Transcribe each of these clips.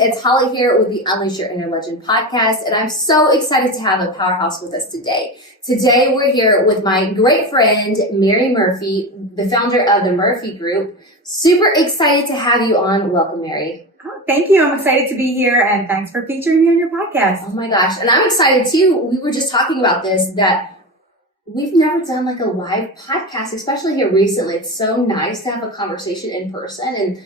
It's Hollie here with the Unleash Your Inner Legend podcast, and I'm so excited to have a powerhouse with us today. Today, we're here with my great friend, Mary Murphy, the founder of the Murphy Group. Super excited to have you on. Welcome, Mary. Oh, thank you. I'm excited to be here, and thanks for featuring me on your podcast. Oh my gosh. And I'm excited too. We were just talking about this, that we've never done like a live podcast, especially here recently. It's so nice to have a conversation in person, and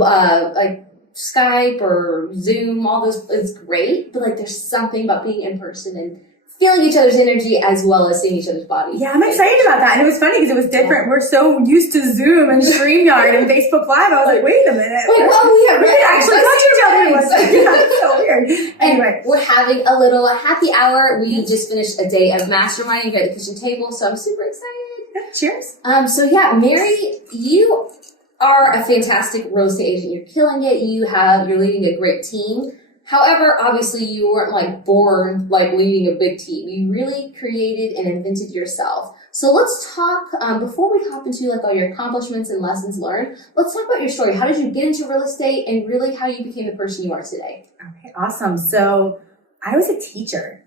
like Skype or Zoom, all those is great, but like there's something about being in person and feeling each other's energy as well as seeing each other's bodies. Yeah, I'm excited about that. And it was funny because it was different. Yeah. We're so used to Zoom and StreamYard and Facebook Live. I was like, wait a minute. Wait, well, we have really actually touched each other. Yeah, it's so weird. Anyway, we're having a little happy hour. We just finished a day of masterminding here at the kitchen table, so I'm super excited. Yeah, cheers. So yeah, Mary, you are a fantastic real estate agent. You're killing it. You're leading a great team. However, obviously you weren't like born like leading a big team. You really created and invented yourself. So let's talk, before we hop into like all your accomplishments and lessons learned, let's talk about your story. How did you get into real estate and really how you became the person you are today? Okay, awesome. So I was a teacher,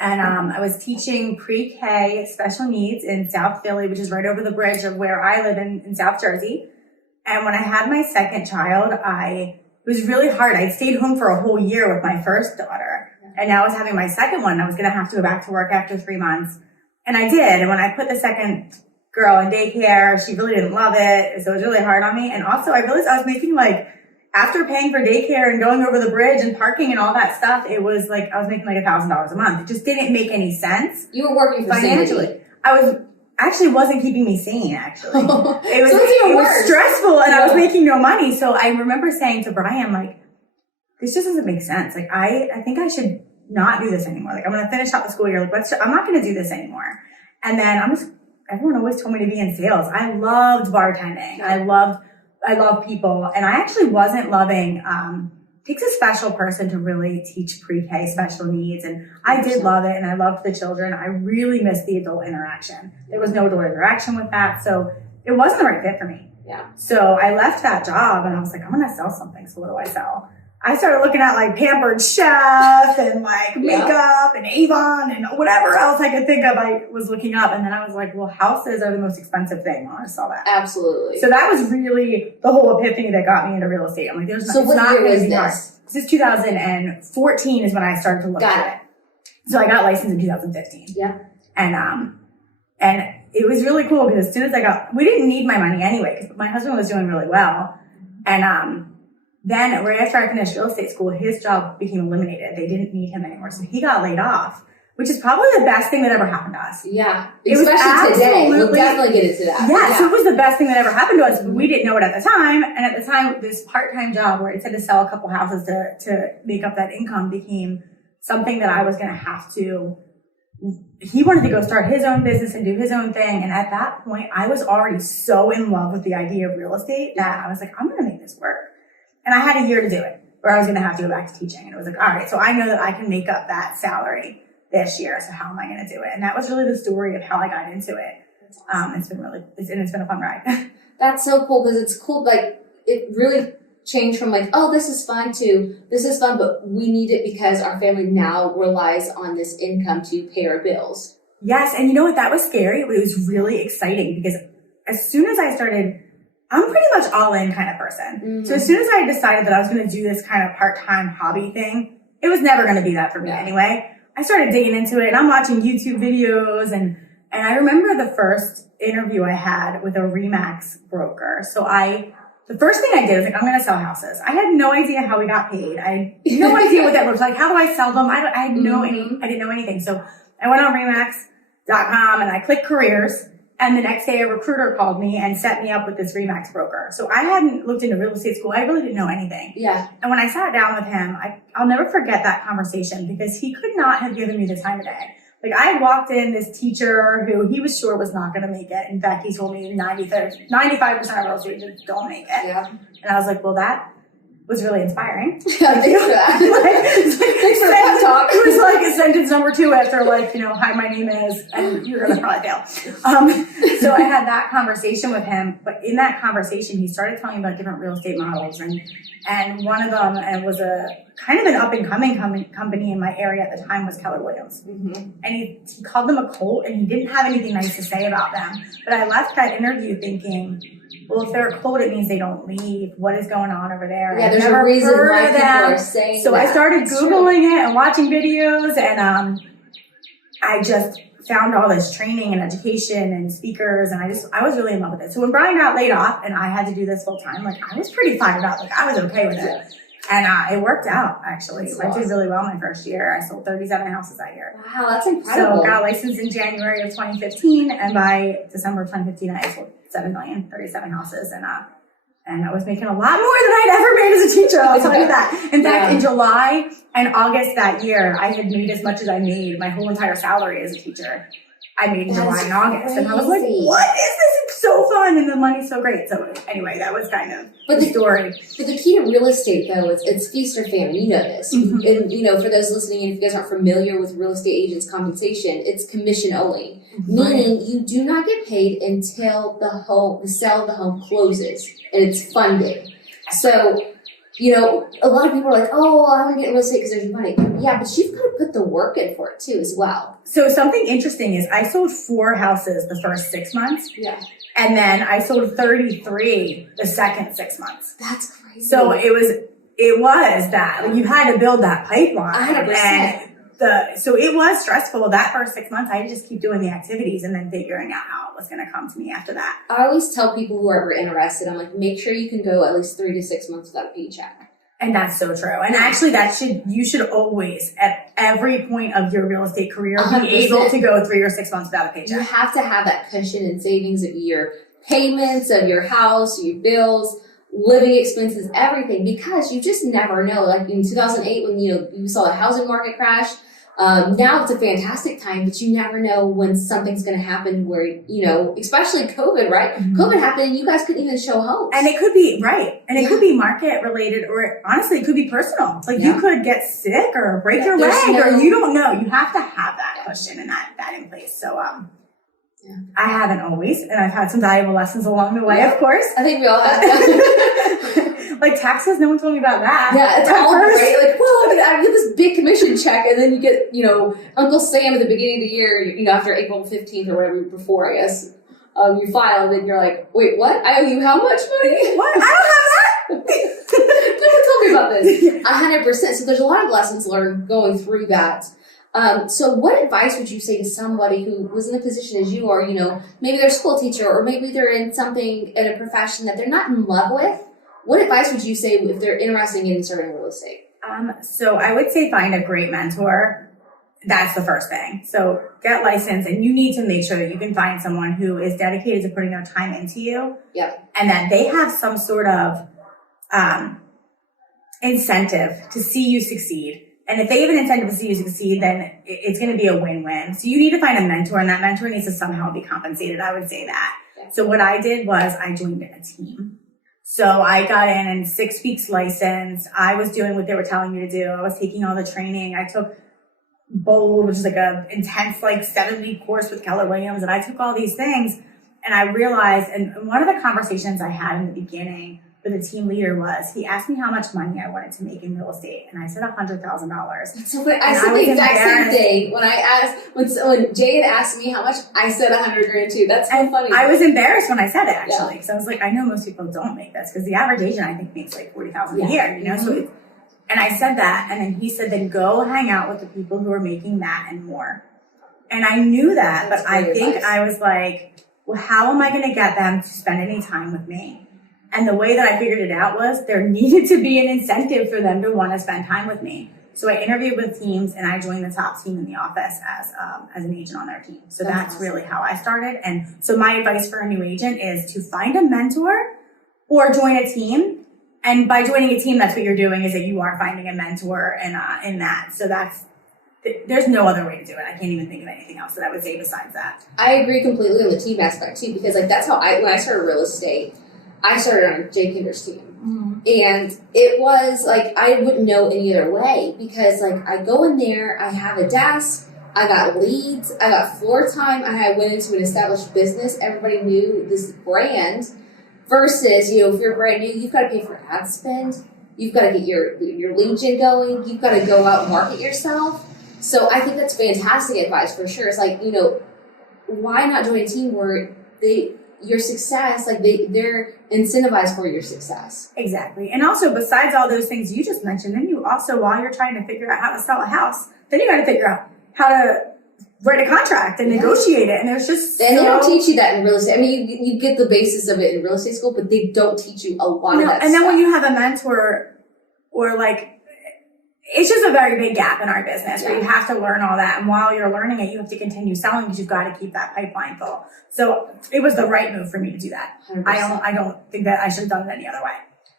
and I was teaching pre-K special needs in South Philly, which is right over the bridge of where I live in South Jersey. And when I had my second child, it was really hard. I stayed home for a whole year with my first daughter, and now I was having my second one. I was going to have to go back to work after 3 months, and I did. And when I put the second girl in daycare, she really didn't love it, so it was really hard on me. And also, I realized I was making after paying for daycare and going over the bridge and parking and all that stuff, it was like I was making like $1,000 a month. It just didn't make any sense. You were working for financially. Wasn't keeping me sane, actually. It was stressful, and I was making no money. So I remember saying to Brian, this just doesn't make sense. I think I should not do this anymore. I'm going to finish out the school year. I'm not going to do this anymore. And then everyone always told me to be in sales. I loved bartending. I love people. And I actually wasn't loving, takes a special person to really teach pre-K special needs. And I did love it, and I loved the children. I really missed the adult interaction. There was no adult interaction with that. So it wasn't the right fit for me. Yeah. So I left that job, and I was like, I'm going to sell something. So what do I sell? I started looking at Pampered Chef and makeup and Avon and whatever else I could think of. I was looking up, and then I was like, well, houses are the most expensive thing. I want to sell that. Absolutely. So that was really the whole epiphany that got me into real estate. I'm like, so what year was this? This is 2014 is when I started to look at it. So I got licensed in 2015. Yeah. And it was really cool because as soon as we didn't need my money anyway because my husband was doing really well. And then right after I finished real estate school, his job became eliminated. They didn't need him anymore. So he got laid off, which is probably the best thing that ever happened to us. Yeah. Especially today. We'll definitely get into that. Yeah, so it was the best thing that ever happened to us, but we didn't know it at the time. And at the time, this part-time job where it said to sell a couple houses to make up that income became something that I was going to have to. He wanted to go start his own business and do his own thing. And at that point, I was already so in love with the idea of real estate that I was like, I'm going to make this work. And I had a year to do it, or I was going to have to go back to teaching. And it was like, all right, so I know that I can make up that salary this year. So how am I going to do it? And that was really the story of how I got into it. It's been a fun ride. That's so cool because it's cool. It really changed from this is fun to this is fun, but we need it because our family now relies on this income to pay our bills. Yes. And you know what? That was scary, but it was really exciting because as soon as I started, I'm pretty much all in kind of person. Mm-hmm. So as soon as I decided that I was going to do this kind of part-time hobby thing, it was never going to be that for me anyway. I started digging into it, and I'm watching YouTube videos, and I remember the first interview I had with a RE/MAX broker. So the first thing I did was I'm going to sell houses. I had no idea how we got paid. I had no idea what that looked like. How do I sell them? I didn't know anything. So I went on RE/MAX.com and I clicked careers. And the next day a recruiter called me and set me up with this RE/MAX broker. So I hadn't looked into real estate school. I really didn't know anything. Yeah. And when I sat down with him, I'll never forget that conversation because he could not have given me the time of day. I walked in, this teacher who he was sure was not going to make it. In fact, he told me 95% of real estate agents don't make it. Yeah. And I was like, well, that was really inspiring. Yeah, thanks for that. Thanks for the pep talk. It was like a sentence number 2 after like, hi, my name is, and you're going to probably fail. So I had that conversation with him, but in that conversation, he started telling me about different real estate models. And one of them was a kind of an up and coming company in my area at the time was Keller Williams. Mm-hmm. And he called them a cult, and he didn't have anything nice to say about them. But I left that interview thinking, well, if they're a cult, it means they don't leave. What is going on over there? Yeah, there's a reason why people are saying so that. I started Googling it and watching videos, and I just found all this training and education and speakers, and I was really in love with it. So when Brian got laid off and I had to do this full time, like I was pretty fired up. Like I was okay with it. Yeah. And it worked out, actually. That's I did awesome. really well my first year. I sold 37 houses that year. Wow, that's incredible. So got licensed in January of 2015, and by December of 2015, I sold 7 million, 37 houses, and I was making a lot more than I'd ever made as a teacher, I'll tell you that. In fact, in July and August that year, I had made as much as I made my whole entire salary as a teacher. I made in July and August, and I was like, what is this? It's so fun, and the money's so great. So anyway, that was kind of the story. But the key to real estate, though, is it's feast or famine. You know this. Mm-hmm. And, for those listening, and if you guys aren't familiar with real estate agents' compensation, it's commission only. Mm-hmm. Meaning you do not get paid until the sale of the home closes and it's funded. So, a lot of people are like, oh, I want to get real estate because there's money. Yeah, but you've got to put the work in for it too as well. So something interesting is I sold 4 houses the first 6 months. Yeah. And then I sold 33 the second 6 months. That's crazy. So it was that you had to build that pipeline. 100%. So it was stressful that first 6 months. I had to just keep doing the activities and then figuring out how it was going to come to me after that. I always tell people who are ever interested, I'm like, make sure you can go at least 3 to 6 months without a paycheck. And that's so true. And actually you should always, at every point of your real estate career, 100%. be able to go 3 or 6 months without a You paycheck. have to have that cushion and savings of your payments, of your house, your bills, living expenses, everything, because you just never know. Like in 2008 when, you saw the housing market crash, now it's a fantastic time, but you never know when something's going to happen where, especially COVID, right? Mm-hmm. COVID happened and you guys couldn't even show homes. And it could be, right. And it could be market related, or honestly, it could be personal. Like you could get sick or break your leg, or you don't know. You have to have that cushion and that in place. So, I haven't always, and I've had some valuable lessons along the way, of course. I think we all have. Like taxes, no one told me about that. Yeah, it's all great. Like, well, I get this big commission check, and then you get, Uncle Sam at the beginning of the year, after April 15th or whatever, before, I guess, you file, and then you're like, wait, what? I owe you how much money? What? I don't have that. No one told me about this. 100%. So there's a lot of lessons learned going through that. So what advice would you say to somebody who was in a position as you are, maybe they're a school teacher, or maybe they're in a profession that they're not in love with? What advice would you say if they're interested in starting real estate? So I would say find a great mentor. That's the first thing. So get licensed, and you need to make sure that you can find someone who is dedicated to putting their time into you. Yep. And that they have some sort of incentive to see you succeed. And if they have an incentive to see you succeed, then it's going to be a win-win. So you need to find a mentor, and that mentor needs to somehow be compensated. I would say that. Yeah. So what I did was I joined a team. So I got in and 6 weeks licensed. I was doing what they were telling me to do. I was taking all the training. I took BOLD, which is like a intense 7-week course with Keller Williams. And I took all these things, and I realized, and one of the conversations I had in the beginning with the team leader was, he asked me how much money I wanted to make in real estate. And I said $100,000. So I said the exact same thing when I asked, when Jay had asked me how much, I said $100,000 too. That's so funny. I was embarrassed when I said it, actually. Because I was like, I know most people don't make this, because the average agent, I think, makes $40,000 a year, Mm-hmm. So and I said that, and then he said, then go hang out with the people who are making that and more. And I knew that, but I think advice. I was like, well, how am I going to get them to spend any time with me? And the way that I figured it out was there needed to be an incentive for them to want to spend time with me. So I interviewed with teams, and I joined the top team in the office as an agent on their team. So that's really how I started. And so my advice for a new agent is to find a mentor or join a team. And by joining a team, that's what you're doing, is that you are finding a mentor in that. So there's no other way to do it. I can't even think of anything else that I would say besides that. I agree completely on the team aspect too, because that's how when I started real estate, I started on Jay Kinder's team. And it was like, I wouldn't know any other way because like I go in there, I have a desk, I got leads, I got floor time, I went into an established business, everybody knew this brand versus, if you're brand new, you've got to pay for ad spend, you've got to get your lead gen going, you've got to go out and market yourself. So I think that's fantastic advice for sure. It's like, why not join a team where your success, like they're incentivized for your success. Exactly. And also besides all those things you just mentioned, then you also, while you're trying to figure out how to sell a house, then you got to figure out how to write a contract and negotiate it. And there's just and they don't teach you that in real estate. I mean, you get the basis of it in real estate school, but they don't teach you a lot of that and then stuff. when you have a mentor or like, it's just a very big gap in our business where you have to learn all that. And while you're learning it, you have to continue selling because you've got to keep that pipeline full. So it was the right move for me to do that. 100%. I don't think that I should have done it any other way.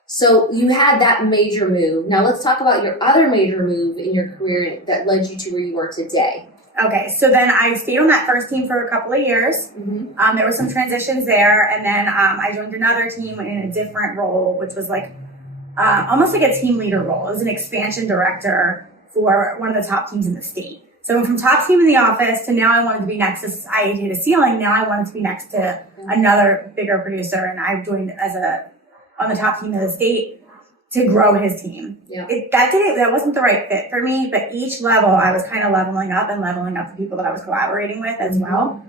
So you had that major move. Now let's talk about your other major move in your career that led you to where you are today. Okay, so then I stayed on that first team for a couple of years. There were some transitions there, and then I joined another team in a different role, which was like almost like a team leader role. It was an expansion director for one of the top teams in the state. So from top team in the office to now I wanted to be next to IAG to Ceiling. Now I wanted to be next to another bigger producer, and I joined on the top team of the state to grow his team. Yeah. That wasn't the right fit for me, but each level I was kind of leveling up the people that I was collaborating with as well.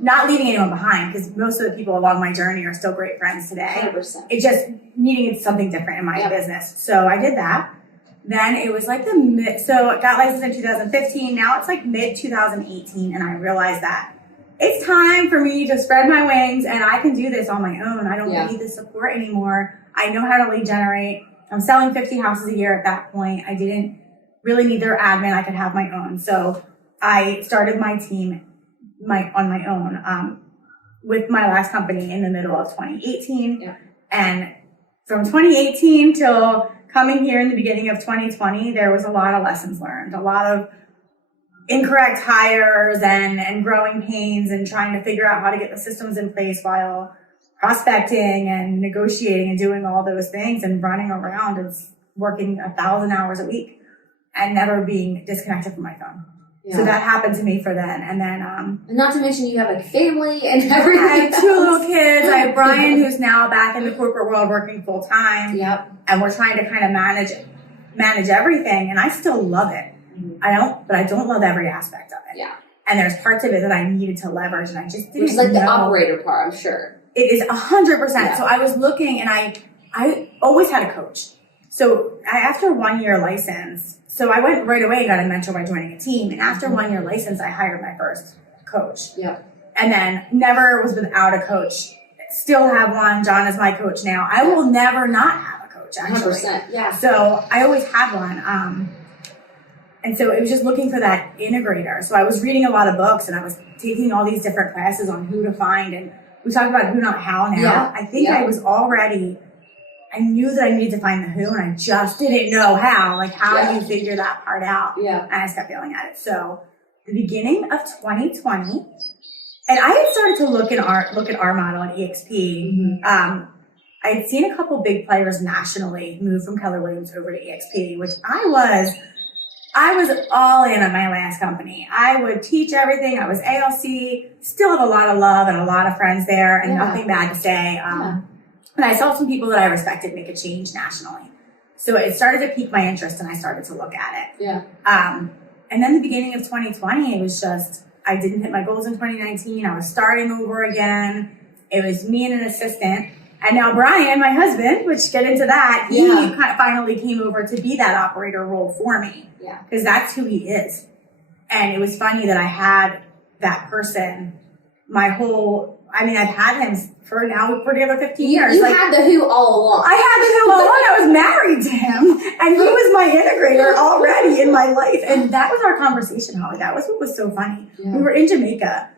Not leaving anyone behind because most of the people along my journey are still great friends today. 100%. It just needing something different in my business. So I did that. Then it was like so I got licensed in 2015. Now it's like mid 2018. And I realized that it's time for me to spread my wings and I can do this on my own. I don't need the support anymore. I know how to lead generate. I'm selling 50 houses a year at that point. I didn't really need their admin. I could have my own. So I started my team on my own with my last company in the middle of 2018. Yeah. And from 2018 till coming here in the beginning of 2020, there was a lot of lessons learned, a lot of incorrect hires and growing pains and trying to figure out how to get the systems in place while prospecting and negotiating and doing all those things and running around and working 1,000 hours a week and never being disconnected from my phone. Yeah. So that happened to me for then. And then, and not to mention you have a family and everything. I have 2 little kids. I have Brian, who's now back in the corporate world working full time. Yep. And we're trying to kind of manage everything. And I still love it. I don't love every aspect of it. Yeah. And there's parts of it that I needed to leverage and I just didn't Which is like the operator part, I'm sure. It is 100%. Yeah. So I was looking and I always had a coach. So after 1 year license, so I went right away and got a mentor by joining a team. And after 1 year license, I hired my first coach. Yeah. And then never was without a coach. Still have one. John is my coach now. I will never not have a coach, actually. 100%. Yeah. So I always had one. And so it was just looking for that integrator. So I was reading a lot of books and I was taking all these different classes on who to find. And we talked about who, not how now. Yeah. I think I knew that I needed to find the who and I just didn't know how. Like, how do you figure that part out? Yeah. And I just kept failing at it. So the beginning of 2020, and I had started to look at our model at EXP. I had seen a couple big players nationally move from Keller Williams over to EXP, which I was all in on my last company. I would teach everything. I was ALC, still have a lot of love and a lot of friends there and nothing bad to say. And I saw some people that I respected make a change nationally. So it started to pique my interest and I started to look at it. Yeah. And then the beginning of 2020, it was just, I didn't hit my goals in 2019. I was starting over again. It was me and an assistant. And now Brian, my husband, which get into that, he kind of finally came over to be that operator role for me. Yeah. Because that's who he is. And it was funny that I had that person I've had him for the other 15 years. You had the who all along. I had the who all along. I was married to him. And he was my integrator already in my life. And that was our conversation, Holly. That was what was so funny. Yeah. We were in Jamaica.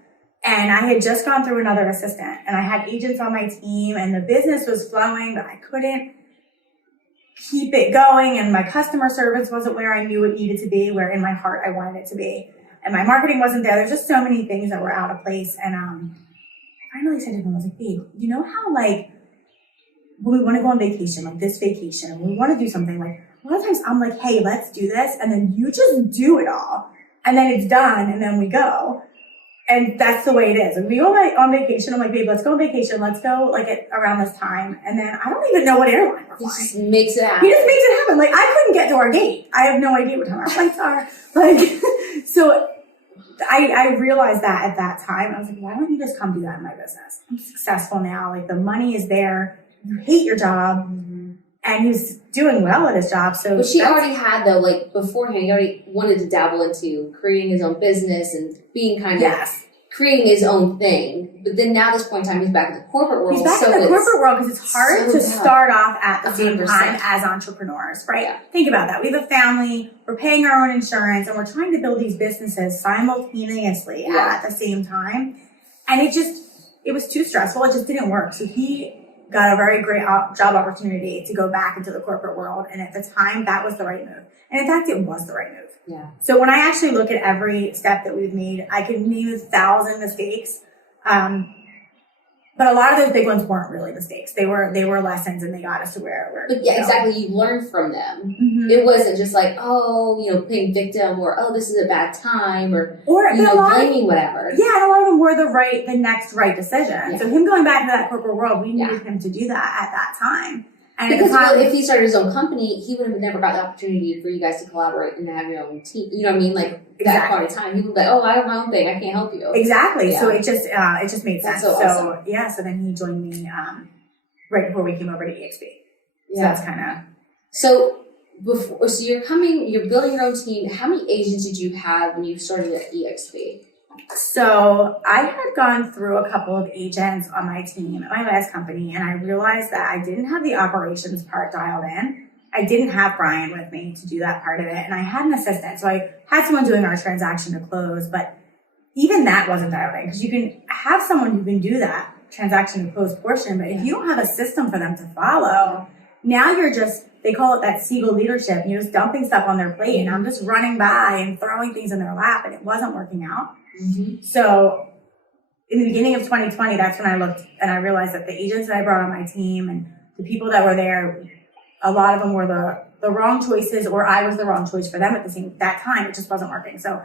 And I had just gone through another assistant and I had agents on my team and the business was flowing, but I couldn't keep it going. And my customer service wasn't where I knew it needed to be, where in my heart I wanted it to be. And my marketing wasn't there. There's just so many things that were out of place. And I finally said to him, I was like, babe, you know how when we want to go on vacation, like this vacation, and we want to do something, like a lot of times I'm like, hey, let's do this. And then you just do it all. And then it's done. And then we go. And that's the way it is. When we go on vacation, I'm like, babe, let's go on vacation. Let's go like around this time. And then I don't even know what airline we're flying. He just makes it happen. He just makes it happen. Like I couldn't get to our gate. I have no idea what time our flights are. Like, so I realized that at that time. I was like, why don't you just come do that in my business? I'm successful now. Like the money is there. You hate your job. And he's doing well at his job. So but she already had, though, like beforehand, he already wanted to dabble into creating his own business and being kind of creating his own thing. But then now, at this point in time, he's back in the corporate world. He's back in the corporate world because it's hard to start off at the same 100%. time as entrepreneurs, right? Yeah. Think about that. We have a family, we're paying our own insurance, and we're trying to build these businesses simultaneously at the same time. And it was too stressful. It just didn't work. So he got a very great job opportunity to go back into the corporate world. And at the time, that was the right move. And in fact, it was the right move. Yeah. So when I actually look at every step that we've made, I can name 1,000 mistakes. But a lot of those big ones weren't really mistakes. They were lessons, and they got us to where we're. But yeah, exactly. You learned from them. Mm-hmm. It wasn't just like, playing victim, or this is a bad time, or blaming whatever. Yeah, and a lot of them were the next right decision. Yeah. So him going back to that corporate world, we needed him to do that at that time. And because if he started his own company, he would have never got the opportunity for you guys to collaborate and have your own team. You know what I mean? Like that part of time, he would be like, "Oh, I have my own thing. I can't help you." Exactly. Yeah. So it just made sense. So awesome. So then he joined me right before we came over to EXP. Yeah. So that's kind of. So you're building your own team. How many agents did you have when you started at EXP? So I had gone through a couple of agents on my team at my last company, and I realized that I didn't have the operations part dialed in. I didn't have Brian with me to do that part of it, and I had an assistant. So I had someone doing our transaction to close, but even that wasn't dialed in because you can have someone who can do that transaction to close portion, but if you don't have a system for them to follow, now they call it that Siegel leadership. You're just dumping stuff on their plate, and I'm just running by and throwing things in their lap, and it wasn't working out. Mm-hmm. So in the beginning of 2020, that's when I looked and I realized that the agents that I brought on my team and the people that were there, a lot of them were the wrong choices, or I was the wrong choice for them at that time. It just wasn't working. So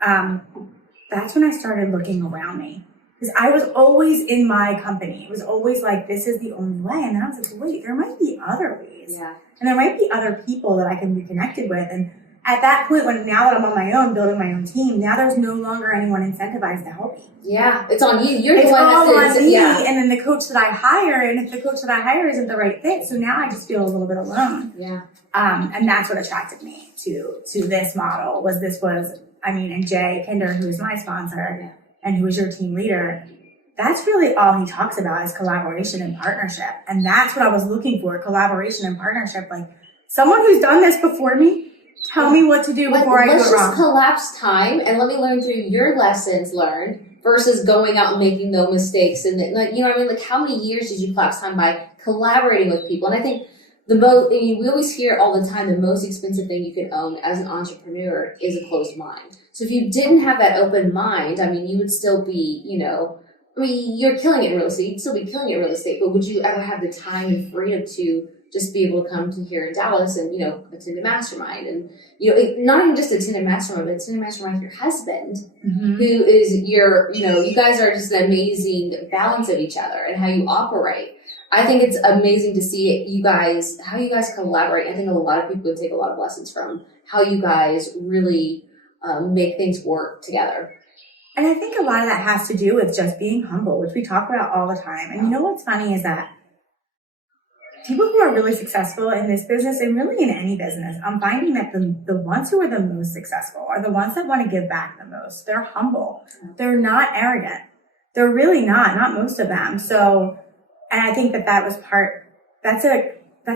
that's when I started looking around me, because I was always in my company. It was always like, this is the only way. And then I was like, wait, there might be other ways. Yeah. And there might be other people that I can be connected with. And at that point, now that I'm on my own, building my own team, now there's no longer anyone incentivized to help me. Yeah, it's on you. You're the one that's on me, yeah. And then the coach that I hire, and if the coach that I hire isn't the right fit, so now I just feel a little bit alone. Yeah. And that's what attracted me to this model. And Jay Kinder, who is my sponsor and who is your team leader, that's really all he talks about is collaboration and partnership. And that's what I was looking for, collaboration and partnership. Like someone who's done this before me, tell me what to do before I do it wrong. Let's just collapse time and let me learn through your lessons learned versus going out and making no mistakes. And you know what I mean? Like how many years did you collapse time by collaborating with people? And I think we always hear all the time, the most expensive thing you can own as an entrepreneur is a closed mind. So if you didn't have that open mind, you would still be, you're killing it in real estate. You'd still be killing it in real estate, but would you ever have the time and freedom to just be able to come to here in Dallas and, attend a mastermind and, not even just attend a mastermind, but attend a mastermind with your husband, who is you guys are just an amazing balance of each other and how you operate. I think it's amazing to see how you guys collaborate. I think a lot of people would take a lot of lessons from how you guys really make things work together. And I think a lot of that has to do with just being humble, which we talk about all the time. And you know what's funny is that people who are really successful in this business and really in any business, I'm finding that the ones who are the most successful are the ones that want to give back the most. They're humble. They're not arrogant. They're really not most of them. So, and I think that was that's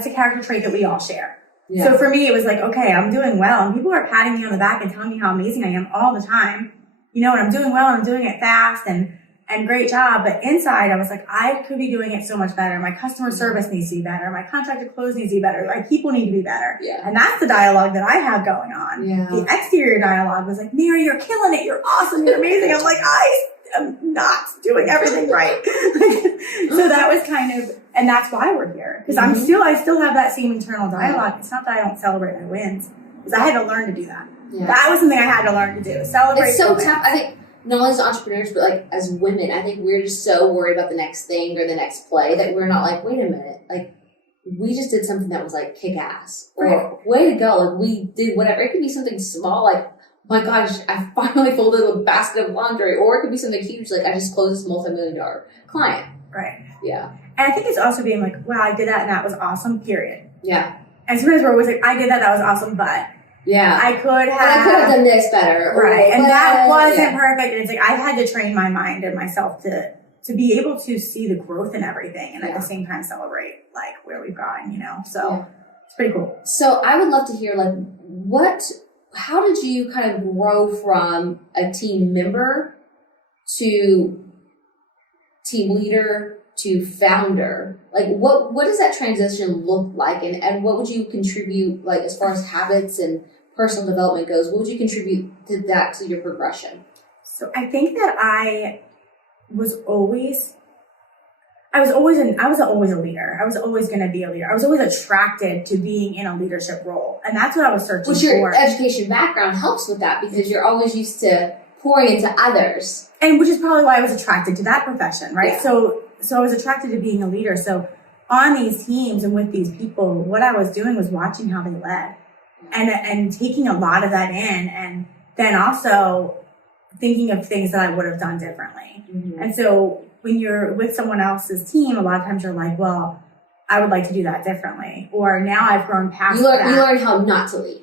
a character trait that we all share. Yeah. So for me, it was like, okay, I'm doing well. And people are patting me on the back and telling me how amazing I am all the time. And I'm doing well and I'm doing it fast and great job. But inside, I was like, I could be doing it so much better. My customer service needs to be better. My contract to close needs to be better. My people need to be better. Yeah. And that's the dialogue that I have going on. Yeah. The exterior dialogue was like, Mary, you're killing it. You're awesome. You're amazing. I'm like, I am not doing everything right. So that was kind of And that's why we're here. Because I still have that same internal dialogue. It's not that I don't celebrate my wins. Because I had to learn to do that. Yeah. That was something I had to learn to do. Celebrate. It's so tough. I think not only as entrepreneurs, but like as women, I think we're just so worried about the next thing or the next play that we're not like, wait a minute, like we just did something that was like kick ass or way to go. Like we did whatever. It could be something small, like, my gosh, I finally folded a basket of laundry, or it could be something huge, like I just closed this multi-million-dollar client. Right. Yeah. And I think it's also being like, wow, I did that and that was awesome, period. Yeah. And sometimes we're always like, I did that was awesome, but I could have done this better. Right. And that wasn't perfect. And it's like, I've had to train my mind and myself to be able to see the growth in everything and at the same time celebrate like where we've gone, you know? So it's pretty cool. So I would love to hear like how did you kind of grow from a team member to team leader to founder? Like what does that transition look like? And what would you contribute, like as far as habits and personal development goes, what would you contribute to that, to your progression? So I think that I was always a leader. I was always going to be a leader. I was always attracted to being in a leadership role. And that's what I was searching for. Your education background helps with that because you're always used to pouring into others. And which is probably why I was attracted to that profession, right? Yeah. So I was attracted to being a leader. So on these teams and with these people, what I was doing was watching how they led and taking a lot of that in, and then also thinking of things that I would have done differently. Mm-hmm. And so when you're with someone else's team, a lot of times you're like, well, I would like to do that differently. Or now I've grown past that. You learn how not to lead.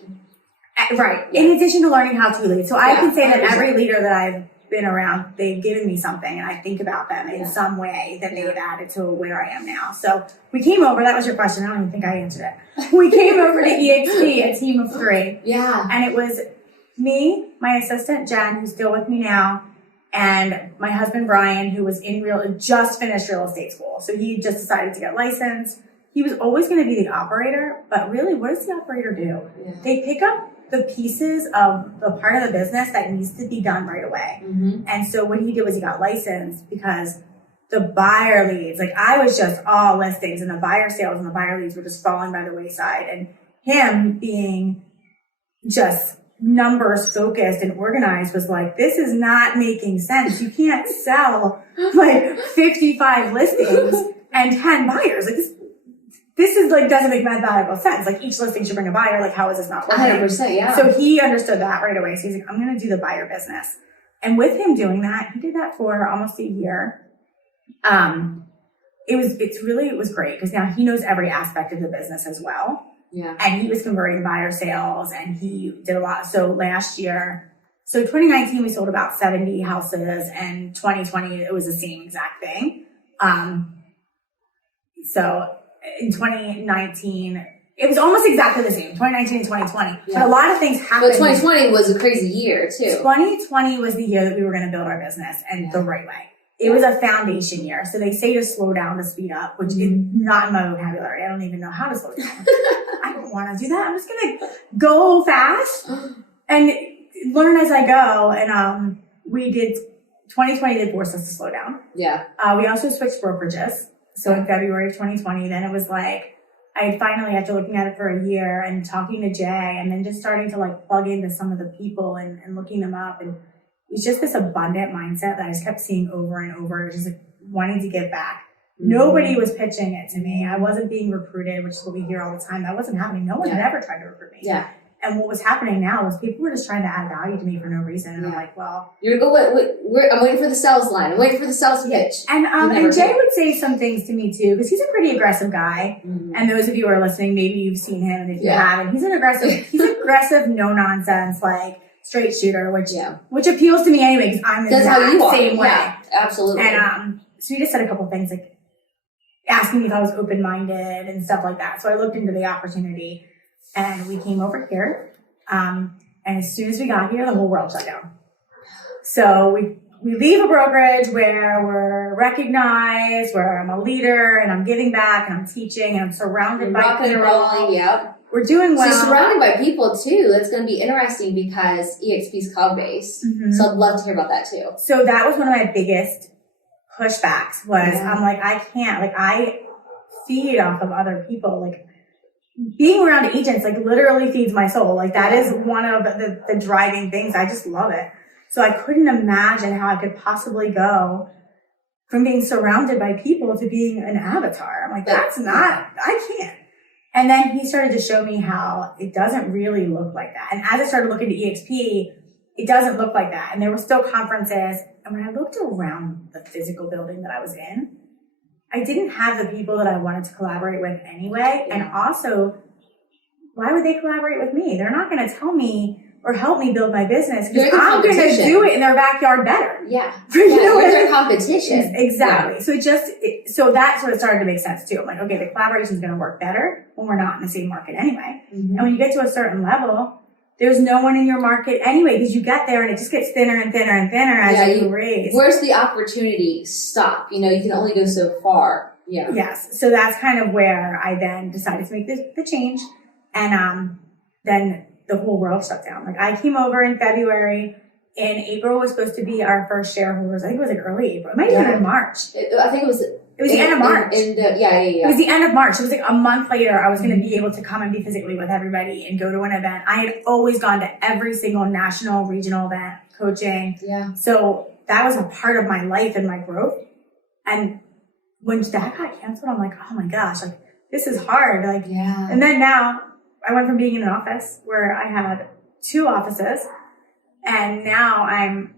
Right. Yeah. In addition to learning how to lead. So I can say that every leader that I've been around, they've given me something and I think about them in some way that they've added to where I am now. So we came over, that was your question. I don't even think I answered it. We came over to EXP, a team of 3. Yeah. And it was me, my assistant Jen, who's still with me now, and my husband Brian, who was just finished real estate school. So he just decided to get licensed. He was always going to be the operator, but really, what does the operator do? Yeah. They pick up the pieces of the part of the business that needs to be done right away. Mm-hmm. And so what he did was he got licensed because the buyer leads, like I was just all listings and the buyer sales and the buyer leads were just falling by the wayside. And him being just numbers focused and organized was like, this is not making sense. You can't sell like 55 listings and 10 buyers. Like this is like, doesn't make mathematical sense. Like each listing should bring a buyer. Like how is this not working? 100%, yeah. So he understood that right away. So he's like, I'm going to do the buyer business. And with him doing that, he did that for almost a year. It was great because now he knows every aspect of the business as well. Yeah. And he was converting buyer sales and he did a lot. So last year, 2019, we sold about 70 houses, and 2020, it was the same exact thing. So in 2019, it was almost exactly the same, 2019 and 2020. Yeah. But a lot of things happened. But 2020 was a crazy year too. 2020 was the year that we were going to build our business and the right way. It was a foundation year. So they say to slow down to speed up, which is not in my vocabulary. I don't even know how to slow down. I don't want to do that. I'm just going to go fast and learn as I go. And we did, 2020 did force us to slow down. Yeah. We also switched brokerages. So in February of 2020, then it was like, I finally, after looking at it for a year and talking to Jay and then just starting to like plug into some of the people and looking them up, and it's just this abundant mindset that I just kept seeing over and over, just like wanting to give back. Mm-hmm. Nobody was pitching it to me. I wasn't being recruited, which is what we hear all the time. That wasn't happening. No one had ever tried to recruit me. Yeah. And what was happening now was people were just trying to add value to me for no reason. And I'm like, well, I'm waiting for the sales line. I'm waiting for the sales pitch. And Jay would say some things to me too, because he's a pretty aggressive guy. Mm-hmm. And those of you who are listening, maybe you've seen him, and if you haven't, he's aggressive, no nonsense, like straight shooter, which appeals to me anyway, because I'm the same way. Yeah, absolutely. And so he just said a couple of things, like asking me if I was open-minded and stuff like that. So I looked into the opportunity. And we came over here, and as soon as we got here, the whole world shut down. So we leave a brokerage where we're recognized, where I'm a leader, and I'm giving back, and I'm teaching, and I'm surrounded by people. And rolling, yep. We're doing well. So surrounded by people, too. That's going to be interesting because EXP's cloud-based. Mm-hmm. So I'd love to hear about that, too. So that was one of my biggest pushbacks was I'm like, I can't. Like, feed off of other people. Like being around agents, like literally feeds my soul. Like that is one of the driving things. I just love it. So I couldn't imagine how I could possibly go from being surrounded by people to being an avatar. I'm like, I can't. And then he started to show me how it doesn't really look like that. And as I started looking at EXP, it doesn't look like that. And there were still conferences. And when I looked around the physical building that I was in, I didn't have the people that I wanted to collaborate with anyway. Yeah. And also, why would they collaborate with me? They're not going to tell me or help me build my business because I'm going to do it in their backyard better. Yeah. Where's their competition? Exactly. Yeah. So that's what started to make sense too. I'm like, okay, the collaboration is going to work better when we're not in the same market anyway. Mm-hmm. And when you get to a certain level, there's no one in your market anyway because you get there and it just gets thinner and thinner and thinner as you raise. Where's the opportunity stop? You can only go so far. Yeah. Yes. So that's kind of where I then decided to make the change. And then the whole world shut down. Like I came over in February. In April was supposed to be our first shareholders. I think it was like early April. It might have been in March. I think it was the end of March. It was the end of March. It was like a month later I was going to be able to come and be physically with everybody and go to an event. I had always gone to every single national, regional event, coaching. Yeah. So that was a part of my life and my growth. And when that got canceled, I'm like, oh my gosh, like this is hard. Like, and then now I went from being in an office where I had 2 offices and now I'm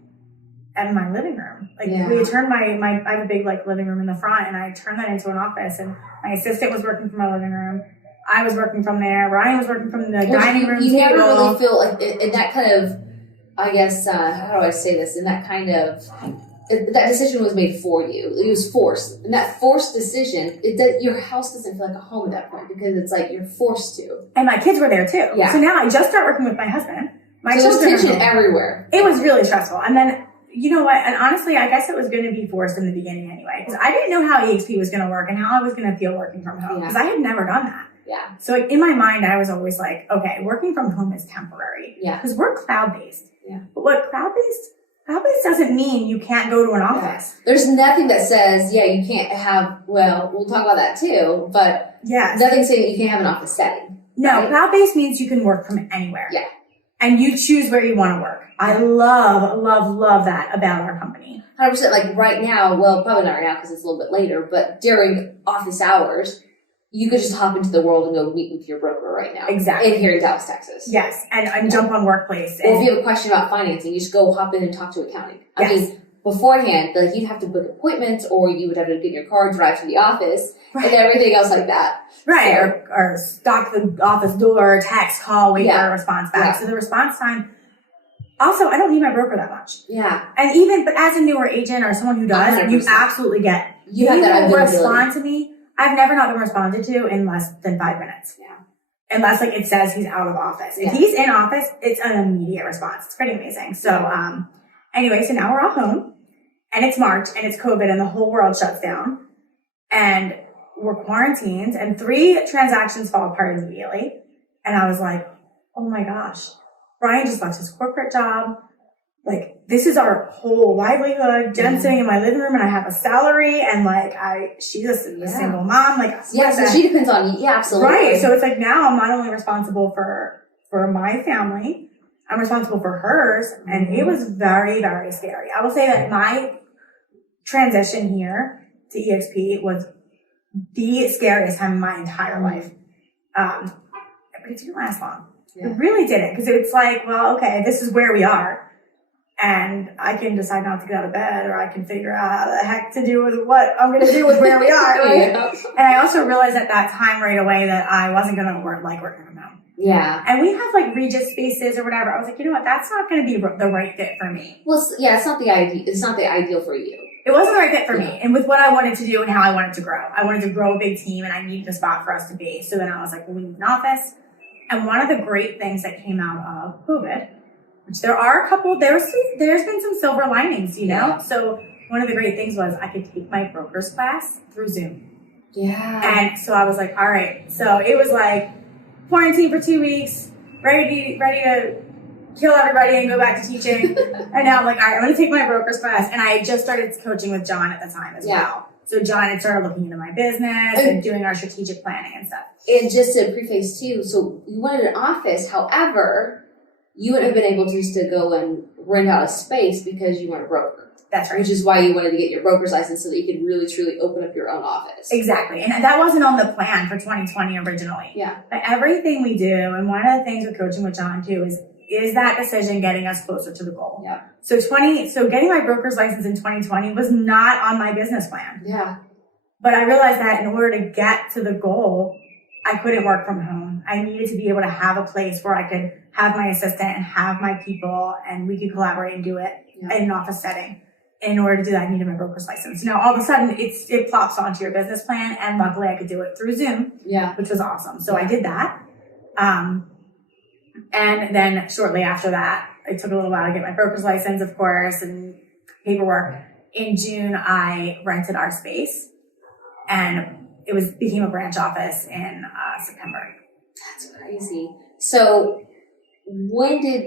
in my living room. Like we turned I have a big like living room in the front and I turned that into an office and my assistant was working from my living room. I was working from there. Ryan was working from the dining room you table. Never really feel like in that kind of, I guess, how do I say this? In that kind of, that decision was made for you. It was forced. And that forced decision, your house doesn't feel like a home at that point because it's like you're forced to. And my kids were there too. Yeah. So now I just start working with my husband. My so there's tension everywhere. It was really stressful. And then, you know what? And honestly, I guess it was going to be forced in the beginning anyway. Because I didn't know how EXP was going to work and how I was going to feel working from home. Because I had never done that. Yeah. So like, in my mind, I was always like, okay, working from home is temporary. Yeah. Because we're cloud-based. Yeah. But what cloud-based doesn't mean you can't go to an office. Yeah. There's nothing that says, you can't have, well, we'll talk about that too, but nothing saying that you can't have an office setting. No, right? Cloud-based means you can work from anywhere. Yeah. And you choose where you want to work. I love that about our company. 100%. Like right now, well, probably not right now because it's a little bit later, but during office hours, you could just hop into the world and go meet with your broker right now. Exactly. Here in Dallas, Texas. Yes. And jump on Workplace. Or if you have a question about financing, you just go hop in and talk to accounting. I mean, beforehand, like you'd have to book appointments or you would have to get your car, drive to the office, and everything else like that. Right. So, or stock the office door, text, call, wait for a response back. So the response time. Also, I don't need my broker that much. Yeah. And but as a newer agent or someone who does, 100%. you absolutely get. You have that availability. Respond to me. I've never not been responded to in less than 5 minutes. Yeah. Unless like it says he's out of office. If he's in office, it's an immediate response. It's pretty amazing. So, anyway, so now we're all home and it's March and it's COVID and the whole world shuts down and we're quarantined and 3 transactions fall apart immediately. And I was like, oh my gosh, Brian just left his corporate job. Like, this is our whole livelihood. Jen's sitting in my living room and I have a salary and like she's a single mom. Like, so she depends on you. Yeah, absolutely. Right. So it's like now I'm not only responsible for my family, I'm responsible for hers. And it was very, very scary. I will say that my transition here to EXP was the scariest time in my entire life. But it didn't last long. Yeah. It really didn't. Because it's like, well, okay, this is where we are. And I can decide not to get out of bed or I can figure out how the heck to do with what I'm going to do with where we are, right? And I also realized at that time right away that I wasn't going to like working from home. Yeah. And we have like Regis spaces or whatever. I was like, you know what? That's not going to be the right fit for me. Well, it's not the ideal. It's not the ideal for you. It wasn't the right fit for me. And with what I wanted to do and how I wanted to grow. I wanted to grow a big team and I needed a spot for us to be. So then I was like, well, we need an office. And one of the great things that came out of COVID, which there are a couple, there's been some silver linings, you know? So one of the great things was I could take my broker's class through Zoom. Yeah. And so I was like, all right. So it was like quarantine for 2 weeks, ready to kill everybody and go back to teaching. And now I'm like, all right, I'm going to take my broker's class. And I just started coaching with John at the time as well. So John had started looking into my business and doing our strategic planning and stuff. And just to preface too, so you wanted an office, however, you wouldn't have been able just to go and rent out a space because you weren't a broker. That's right. Which is why you wanted to get your broker's license so that you could really, truly open up your own office. Exactly. And that wasn't on the plan for 2020 originally. Yeah. But everything we do, and one of the things with coaching with John too, is that decision getting us closer to the goal. Yeah. So getting my broker's license in 2020 was not on my business plan. Yeah. But I realized that in order to get to the goal, I couldn't work from home. I needed to be able to have a place where I could have my assistant and have my people and we could collaborate and do it in an office setting. In order to do that, I needed my broker's license. Now, all of a sudden, it plops onto your business plan, and luckily I could do it through Zoom, which was awesome. So I did that. And then shortly after that, it took a little while to get my broker's license, of course, and paperwork. In June, I rented our space, and it became a branch office in September. That's crazy. So when did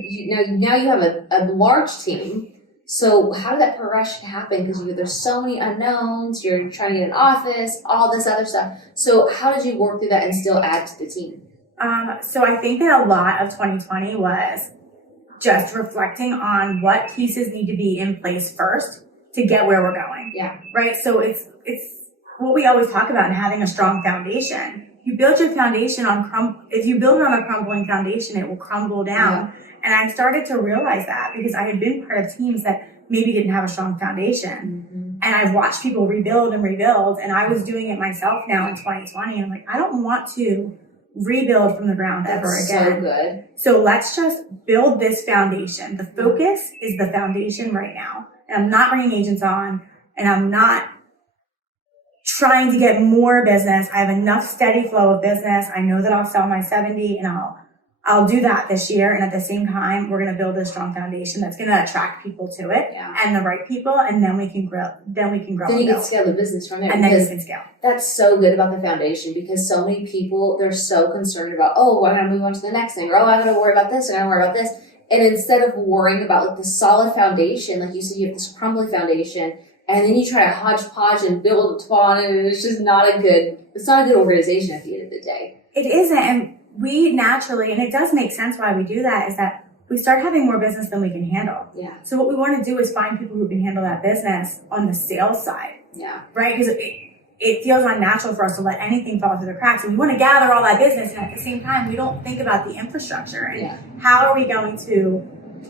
now you have a large team. So how did that progression happen? Because there's so many unknowns, you're trying to get an office, all this other stuff. So how did you work through that and still add to the team? So I think that a lot of 2020 was just reflecting on what pieces need to be in place first to get where we're going. Yeah. Right? So it's what we always talk about in having a strong foundation. You build your foundation on if you build it on a crumbling foundation, it will crumble down. Yeah. And I started to realize that because I had been part of teams that maybe didn't have a strong foundation. Mm-hmm. And I've watched people rebuild and rebuild. And I was doing it myself now in 2020. And I'm like, I don't want to rebuild from the ground ever again. So good. So let's just build this foundation. The focus is the foundation right now. And I'm not bringing agents on. And I'm not trying to get more business. I have enough steady flow of business. I know that I'll sell my 70 and I'll do that this year. And at the same time, we're going to build a strong foundation that's going to attract people to it and the right people. And then we can grow. Then you can scale the business from there. And then you can scale. That's so good about the foundation because so many people, they're so concerned about, I'm going to move on to the next thing. Or, I'm going to worry about this. I'm going to worry about this. And instead of worrying about like the solid foundation, like you said, you have this crumbly foundation and then you try to hodgepodge and build upon it. And it's just not a good organization at the end of the day. It isn't. And we naturally, and it does make sense why we do that, is that we start having more business than we can handle. Yeah. So what we want to do is find people who can handle that business on the sales side. Yeah. Right? Because it feels unnatural for us to let anything fall through the cracks. And we want to gather all that business. And at the same time, we don't think about the infrastructure. And how are we going to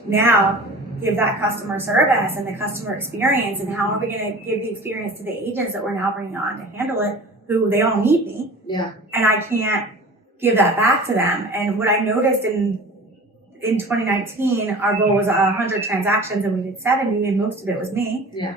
now give that customer service and the customer experience? And how are we going to give the experience to the agents that we're now bringing on to handle it, who they all need me. Yeah. And I can't give that back to them. And what I noticed in 2019, our goal was 100 transactions and we did 70 and most of it was me. Yeah.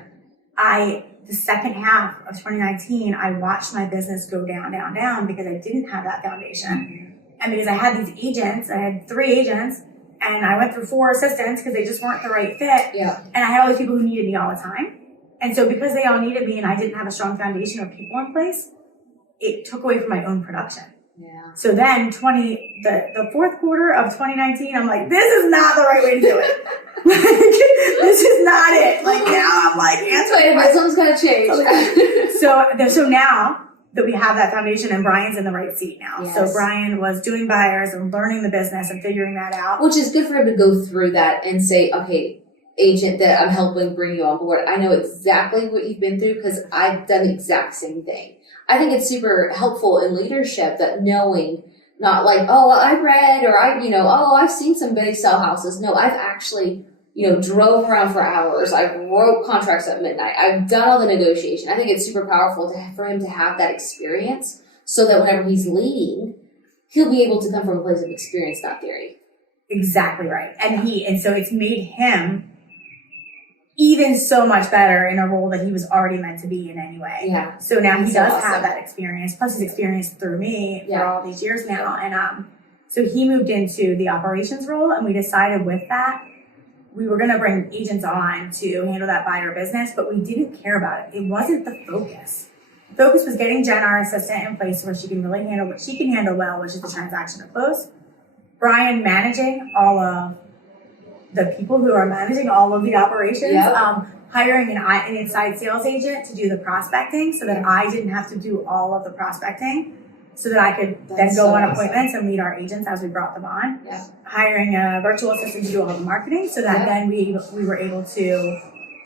The second half of 2019, I watched my business go down, down, down because I didn't have that foundation. Mm-hmm. And because I had these agents, I had 3 agents and I went through 4 assistants because they just weren't the right fit. Yeah. And I had all these people who needed me all the time. And so because they all needed me and I didn't have a strong foundation of people in place, it took away from my own production. Yeah. So then the fourth quarter of 2019, I'm like, this is not the right way to do it. This is not it. Like now I'm like, something's got to change. So now that we have that foundation and Brian's in the right seat now. Yes. So Brian was doing buyers and learning the business and figuring that out. Which is good for him to go through that and say, okay, agent that I'm helping bring you on board, I know exactly what you've been through because I've done the exact same thing. I think it's super helpful in leadership that knowing, not like, I read or I've seen somebody sell houses. No, I've actually, drove around for hours. I wrote contracts at midnight. I've done all the negotiation. I think it's super powerful for him to have that experience so that whenever he's leading, he'll be able to come from a place of experience, not theory. Exactly right. And so it's made him even so much better in a role that he was already meant to be in anyway. Yeah. So now he does have that experience, plus his experience through me for all these years now. And so he moved into the operations role, and we decided with that, we were going to bring agents on to handle that buyer business, but we didn't care about it. It wasn't the focus. The focus was getting Jen, our assistant, in place where she can really handle what she can handle well, which is the transaction to close. Brian managing all of the people who are managing all of the operations, hiring an inside sales agent to do the prospecting so that I didn't have to do all of the prospecting, so that I could then go on appointments and meet our agents as we brought them on. Yeah. Hiring a virtual assistant to do all the marketing so that then we were able to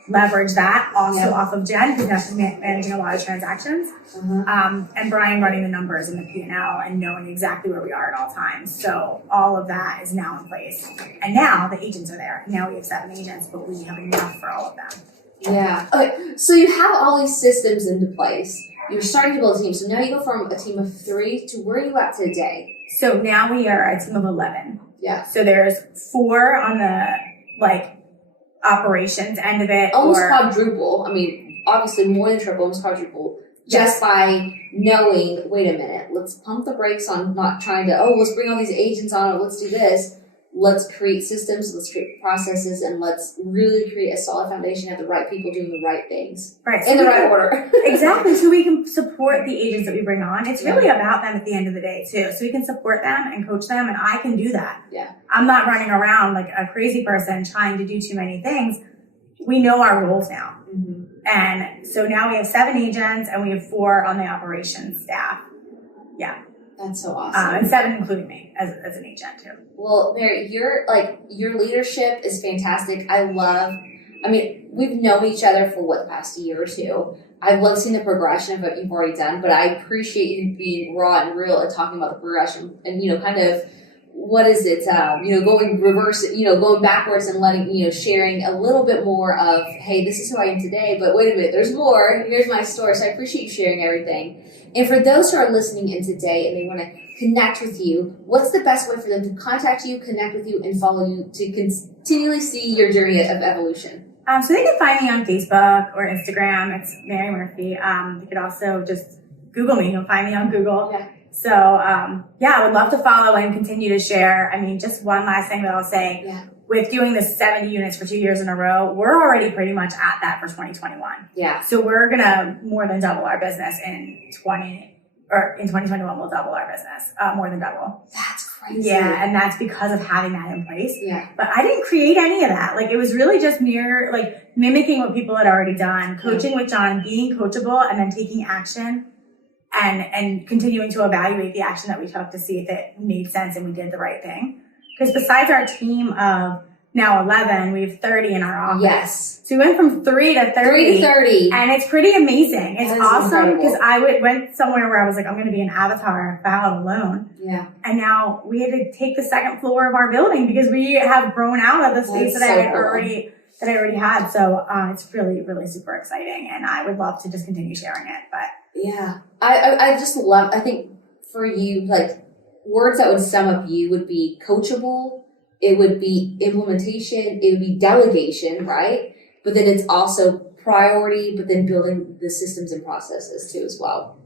leverage that also off of Jen, because now she's managing a lot of transactions. And Brian running the numbers and the P&L and knowing exactly where we are at all times. So all of that is now in place. And now the agents are there. Now we have 7 agents, but we have enough for all of them. Yeah. Okay. So you have all these systems into place. You're starting to build a team. So now you go from a team of 3 to where are you at today? So now we are a team of 11. Yeah. So there's 4 on the operations end of it. Almost quadruple. I mean, obviously more than triple, almost quadruple. Just by knowing, wait a minute, let's pump the brakes on not trying to, let's bring all these agents on, let's do this. Let's create systems, let's create processes, and let's really create a solid foundation of the right people doing the right things. Right. In the right order. Exactly. So we can support the agents that we bring on. It's really about them at the end of the day, too. So we can support them and coach them, and I can do that. Yeah. I'm not running around like a crazy person trying to do too many things. We know our roles now. And so now we have 7 agents, and we have 4 on the operations staff. Yeah. That's so awesome. And 7 including me as an agent too. Well, Mary, your leadership is fantastic. We've known each other for the past year or 2. I've loved seeing the progression of what you've already done, but I appreciate you being raw and real and talking about the progression and, kind of, what is it, going reverse, going backwards and letting, sharing a little bit more of, hey, this is who I am today, but wait a minute, there's more. Here's my story. So I appreciate you sharing everything. And for those who are listening in today and they want to connect with you, what's the best way for them to contact you, connect with you, and follow you to continually see your journey of evolution? So they can find me on Facebook or Instagram. It's Mary Murphy. You could also just Google me. You'll find me on Google. Yeah. So, I would love to follow and continue to share. I mean, just one last thing that I'll say. Yeah. With doing the 70 units for 2 years in a row, we're already pretty much at that for 2021. Yeah. So we're going to more than double our business in 2021, we'll double our business, more than double. That's crazy. Yeah. And that's because of having that in place. Yeah. But I didn't create any of that. It was really just mimicking what people had already done, coaching with John, being coachable, and then taking action and continuing to evaluate the action that we took to see if it made sense and we did the right thing. Because besides our team of now 11, we have 30 in our office. Yes. So we went from 3 to 30. 3 to 30. And it's pretty amazing. It's awesome because I went somewhere where I was like, I'm going to be an avatar if I had alone. Yeah. And now we had to take the 2nd floor of our building because we have grown out of the space that I already had. So it's really, really super exciting. And I would love to just continue sharing it. But yeah, I just love, I think for you, words that would sum up you would be coachable, it would be implementation, it would be delegation, right? But then it's also priority, but then building the systems and processes too as well.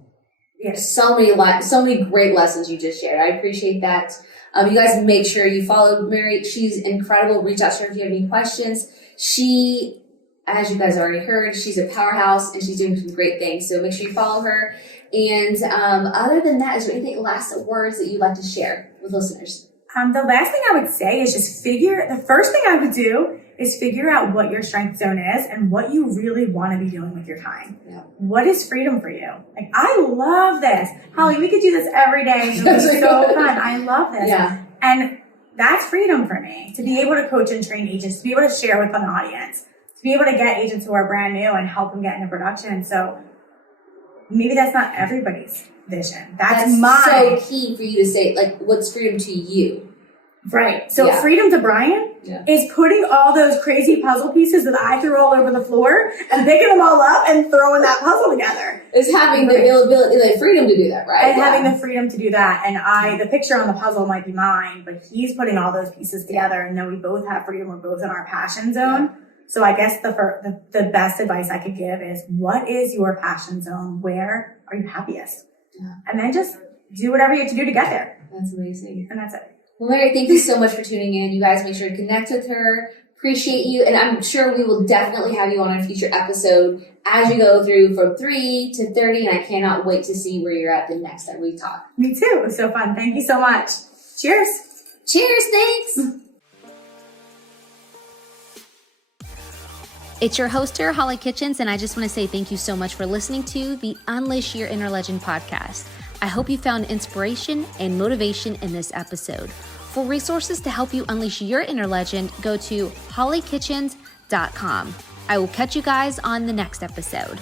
Yes. So many great lessons you just shared. I appreciate that. You guys make sure you follow Mary. She's incredible. Reach out to her if you have any questions. She, as you guys already heard, she's a powerhouse and she's doing some great things. So make sure you follow her. And other than that, is there anything last words that you'd like to share with listeners? The last thing I would say is just the first thing I would do is figure out what your strength zone is and what you really want to be doing with your time. Yeah. What is freedom for you? I love this. Holly, we could do this every day. It would be so fun. I love this. Yeah. And that's freedom for me, to be able to coach and train agents, to be able to share with an audience, to be able to get agents who are brand new and help them get into production. So maybe that's not everybody's vision. That's mine. So key for you to say, what's freedom to you? Right. So freedom to Brian is putting all those crazy puzzle pieces that I threw all over the floor and picking them all up and throwing that puzzle together. Is having the availability, the freedom to do that, right? And having the freedom to do that. And the picture on the puzzle might be mine, but he's putting all those pieces together. And then we both have freedom. We're both in our passion zone. Yeah. So I guess the best advice I could give is, what is your passion zone? Where are you happiest? Yeah. And then just do whatever you have to do to get there. That's amazing. And that's it. Well, Mary, thank you so much for tuning in. You guys make sure to connect with her. Appreciate you. And I'm sure we will definitely have you on a future episode as you go through from 3 to 30. And I cannot wait to see where you're at the next time we talk. Me too. It was so fun. Thank you so much. Cheers. Cheers. Thanks. It's your host here, Hollie Kitchens, and I just want to say thank you so much for listening to the Unleash Your Inner Legend podcast. I hope you found inspiration and motivation in this episode. For resources to help you unleash your inner legend, go to holliekitchens.com. I will catch you guys on the next episode.